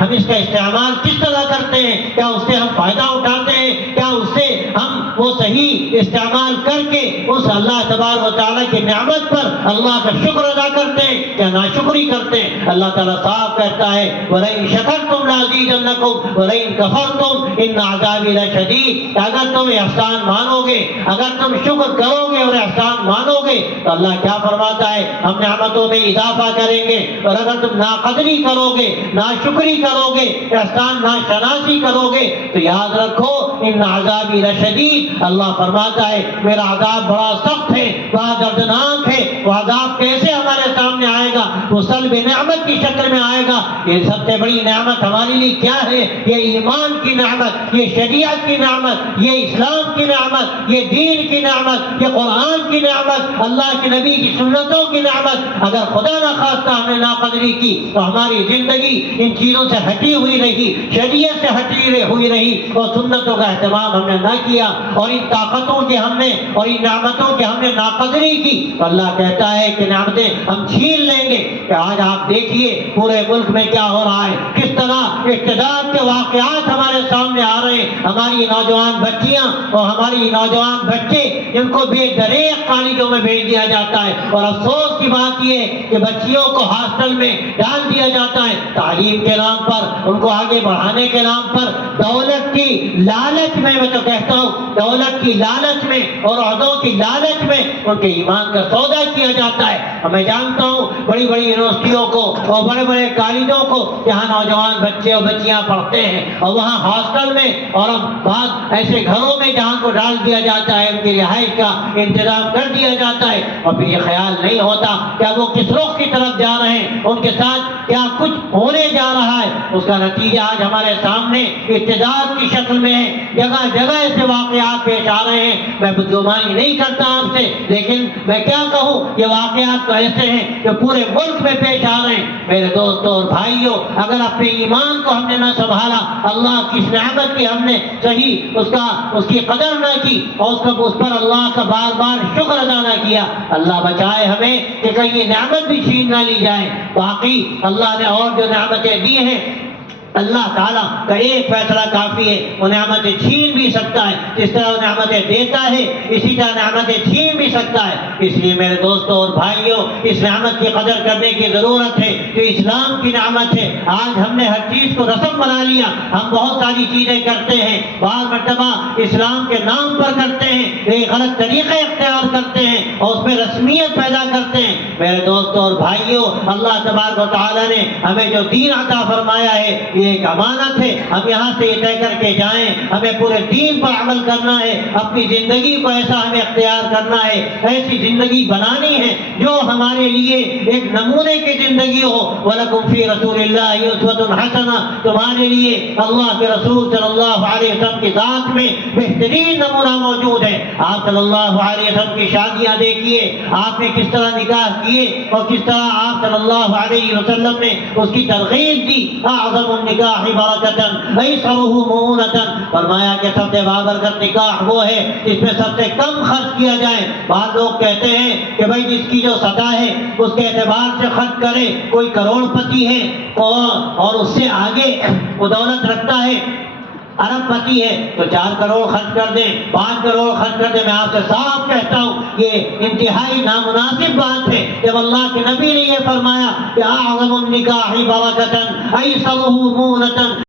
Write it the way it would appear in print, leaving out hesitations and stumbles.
ہم اس کا استعمال کس طرح کرتے ہیں؟ کیا اس سے ہم فائدہ اٹھاتے ہیں؟ کیا اس سے ہم وہ صحیح استعمال کر کے اس اللہ تبارک و تعالیٰ کی نعمت پر اللہ کا شکر ادا کرتے ہیں یا ناشکری کرتے ہیں؟ اللہ تعالیٰ صاف کہتا ہے وَلَئِن شَكَرْتُمْ لَأَزِيدَنَّكُمْ وَلَئِن كَفَرْتُمْ إِنَّ عَذَابِي لَشَدِيدٌ۔ اگر تم احسان مانو گے، اگر تم شکر کرو گے اور احسان مانو گے تو اللہ کیا فرماتا ہے؟ ہم نعمتوں میں اضافہ کریں گے، اور اگر تم ناقدری کرو گے، ناشکری کرو گے، احسان ناشناسی کرو گے تو یاد رکھو ان عذابی لشدید، اللہ فرماتا ہے میرا عذاب بڑا سخت ہے، بڑا دردناک ہے۔ وہ عذاب کیسے ہمارے سامنے آئے گا؟ وہ سلب نعمت کی شکل میں آئے گا۔ یہ سب سے بڑی نعمت ہمارے لیے کیا ہے؟ یہ ایمان کی نعمت، یہ شریعت کی نعمت، یہ اسلام کی نعمت، یہ دین کی نعمت، یہ قرآن کی نعمت، اللہ کے نبی کی سنتوں کی نعمت۔ اگر خدا نخواستہ ہم نے ناقدری کی تو ہماری زندگی ان چیزوں سے ہٹی ہوئی رہی، شریعت سے ہٹی ہوئی رہی، اور سنتوں کا اہتمام ہم نے نہ کیا، اور ان طاقتوں کی ہم نے اور ان نعمتوں کی ہم نے ناقدری کی تو اللہ کہتا ہے کہ نعمتیں ہم چھین لیں گے۔ کہ آج آپ دیکھیے پورے ملک میں کیا ہو رہا ہے، کس طرح اقتدار کے واقعات ہمارے سامنے آ رہے ہیں۔ ہماری نوجوان بچیاں اور ہماری نوجوان بچے جن کو بے دریغ کالجوں میں بھیج دیا جاتا ہے، اور افسوس کی بات یہ ہے کہ بچیوں کو ہاسٹل میں ڈال دیا جاتا ہے تعلیم کے نام پر، ان کو آگے بڑھانے کے نام پر، دولت کی لالچ میں تو کہتا ہوں دولت کی لالچ میں اور عہدوں کی لالچ میں ان کے ایمان کا سودا کیا جاتا ہے۔ اور میں جانتا ہوں بڑی بڑی یونیورسٹیوں کو اور بڑے بڑے کالجوں کو جہاں نوجوان بچے اور بچیاں پڑھتے ہیں، اور وہاں ہاسٹل میں اور بعض ایسے گھروں میں جہاں کو ڈال دیا جاتا ہے، ان کی رہائش کا انتظام کر دیا جاتا ہے، اور پھر یہ خیال نہیں ہوتا کہ وہ کس رخ کی طرف جا رہے ہیں، ان کے ساتھ کیا کچھ ہونے جا رہا ہے۔ اس کا نتیجہ آج ہمارے سامنے اقتدار کی شکل میں ہے، جگہ جگہ ایسے واقعات پیش آ رہے ہیں۔ میں بدگمانی نہیں کرتا آپ سے، لیکن میں کیا کہوں، یہ واقعات تو ایسے ہیں جو پورے ملک میں پیش آ رہے ہیں۔ میرے دوستوں اور بھائیوں، اگر اپنے ایمان کو ہم نے نہ سنبھالا، اللہ کی اس نعمت کی ہم نے صحیح اس کی قدر نہ کی، اور اس پر اللہ کا بار بار شکر ادا نہ کیا، اللہ بچائے ہمیں کہ کہیں یہ نعمت بھی چھین نہ لی جائے۔ باقی اللہ نے اور جو نعمتیں دی ہیں، اللہ تعالیٰ کا ایک فیصلہ کافی ہے، وہ نعمتیں چھین بھی سکتا ہے، جس طرح وہ نعمتیں دیتا ہے اسی طرح نعمتیں چھین بھی سکتا ہے۔ اس لیے میرے دوستوں اور بھائیوں، اس نعمت کی قدر کرنے کی ضرورت ہے جو اسلام کی نعمت ہے۔ آج ہم نے ہر چیز کو رسم بنا لیا، ہم بہت ساری چیزیں کرتے ہیں، بعض مرتبہ اسلام کے نام پر کرتے ہیں، ایک غلط طریقے اختیار کرتے ہیں اور اس میں رسمیت پیدا کرتے ہیں۔ میرے دوستوں اور بھائیوں، اللہ تبارک و تعالیٰ نے ہمیں جو دین عطا فرمایا ہے یہ ایک امانت ہے، ہم یہاں سے یہ طے کر کے جائیں، ہمیں پورے دین پر عمل کرنا ہے، اپنی زندگی کو ایسا ہمیں اختیار کرنا ہے، ایسی زندگی بنانی ہے جو ہمارے لیے ایک نمونے کی زندگی ہو۔ وَلَكُمْ فِي رَسُولِ اللَّهِ أُسْوَةٌ حَسَنَةٌ، تمہارے لیے اللہ کے رسول صلی اللہ علیہ وسلم کی ذات میں بہترین نمونہ موجود ہے۔ آپ صلی اللہ علیہ وسلم کی شادیاں دیکھیے، آپ نے کس طرح نکاح کیے اور کس طرح آپ صلی اللہ علیہ وسلم نے اس کی ترغیب دی۔ اعظم النکاح برکتاً ایسرہ مؤونۃ، فرمایا کہ سب سے بابرکت نکاح وہ ہے جس میں سب سے کم خرچ کیا جائے۔ بعض لوگ کہتے ہیں کہ بھائی جس کی جو سطح ہے اس کے اعتبار سے خرچ کرے، کوئی کروڑ پتی ہے اور اس سے آگے وہ دولت رکھتا ہے، ارب پتی ہے تو 4 کروڑ خرچ کر دیں، 5 کروڑ خرچ کر دیں۔ میں آپ سے صاف کہتا ہوں یہ انتہائی نامناسب بات ہے۔ جب اللہ کے نبی نے یہ فرمایا کہ اعظم النکاح برکتاً ایسرہ مؤونۃ،